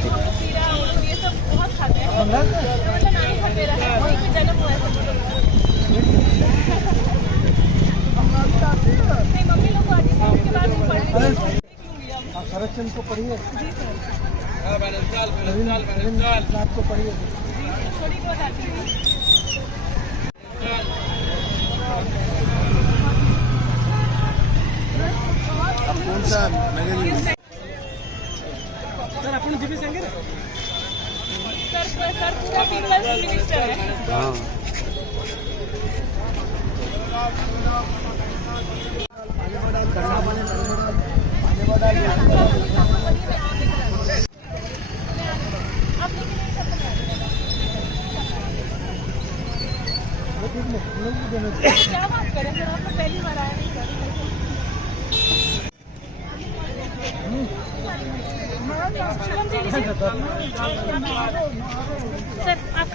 खीरा और ये सब बहुत खाते हैं। मतलब नानी का मेरा है, वहीं पे जन्म हुआ है। नहीं मम्मी लोग को आती है, उसके बाद में पढ़ रही थी। संरक्षण को पढ़िए, जी सर, को पढ़िए, थोड़ी बहुत आती है। कौन सा नगर सर अपन जीपी संगे सर पूरा पीपल्स मिनिस्टर है। हाँ क्या बात करें सर, आप तो पहली बार आए नहीं सर। आप